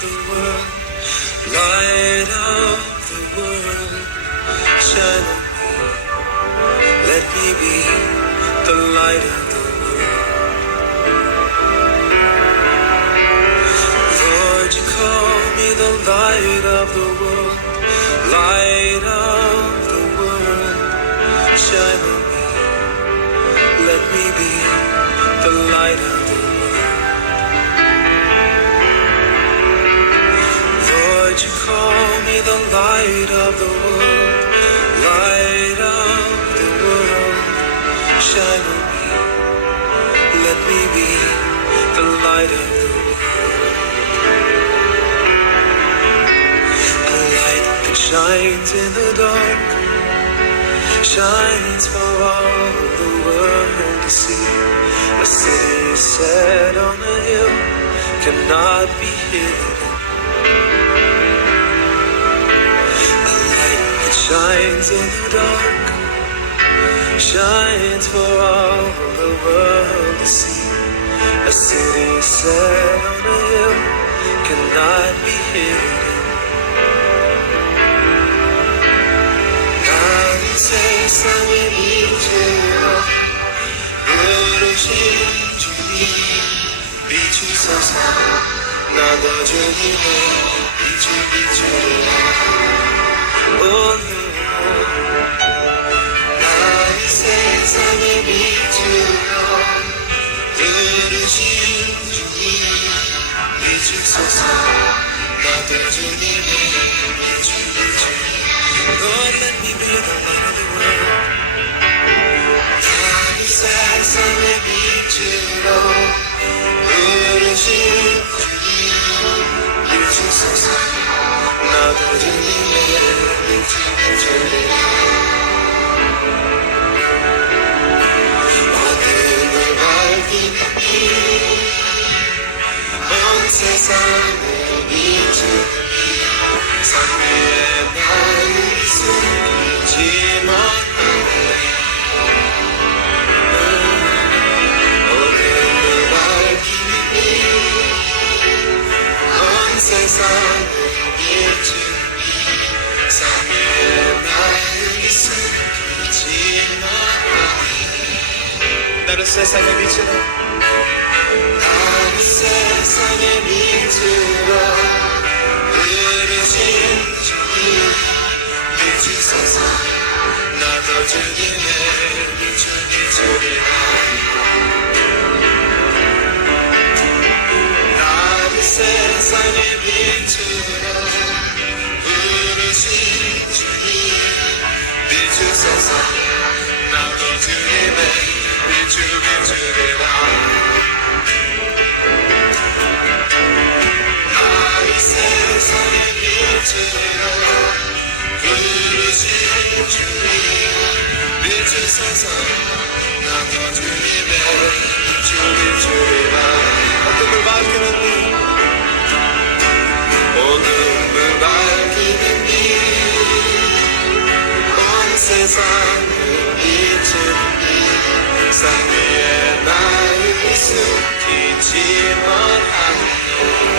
the world, light of the world, shine on me. Let me be the light of the world. Lord, you call me the light of the world, light of the world, shine on me. Let me be the light of the light of the world, light of the world, shine on me. Let me be the light of the world. A light that shines in the dark, shines for all the world to see. A city set on a hill cannot be hidden. shines in the dark, shines for all the world to see. A city set on a hill cannot be hidden. God says, I will need you. Will change you need? Be Jesus now. Now the journey will be to be 흐르신 주님 비추소서 나도 주님 Trinidad. 나를 세상에 비추라 나를 세상에 비추라 흐르신 주님 비추소서 나도 주님 빛산 위에 나를 숨기지 못하네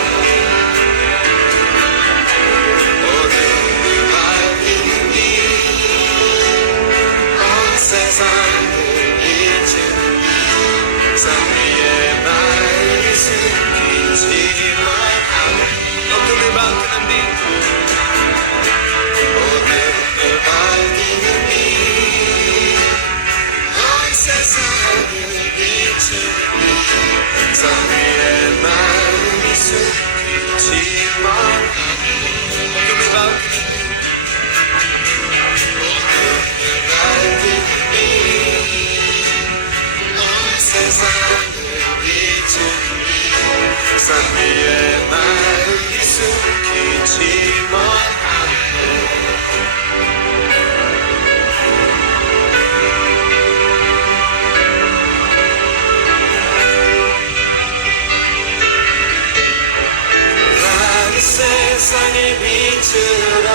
세상의 빛으로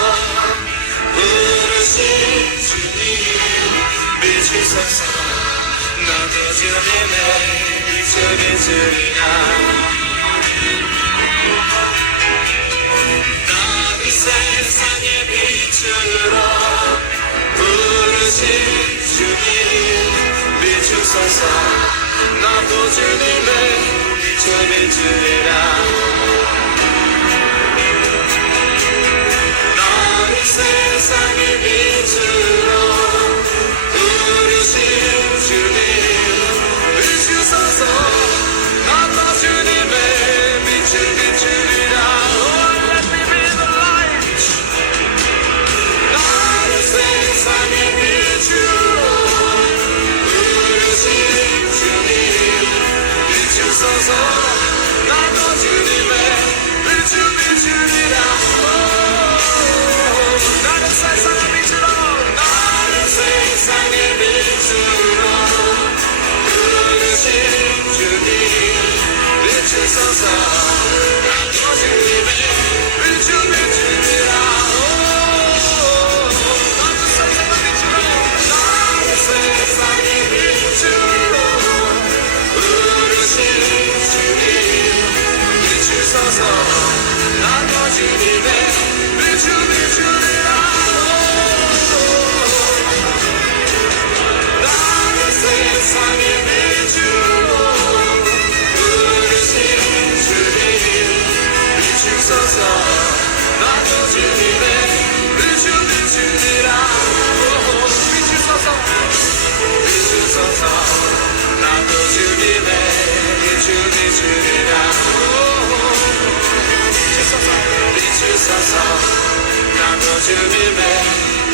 부르신 주님 비추소서. 나도 주님의 빛을 비추리라 세상의 빛으로 부르신 주님 비추소서. 나도 주님의 빛을 비추리. to turn it on.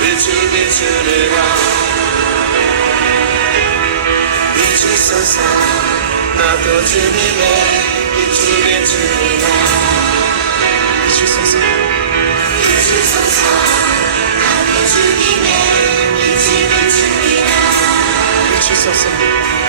빛이 비추리라 빛이 솟아 나도 주님의 빛이 비추리라 빛이 솟아 빛이 솟아 나도 주님의 빛이 비추리라 빛이 솟아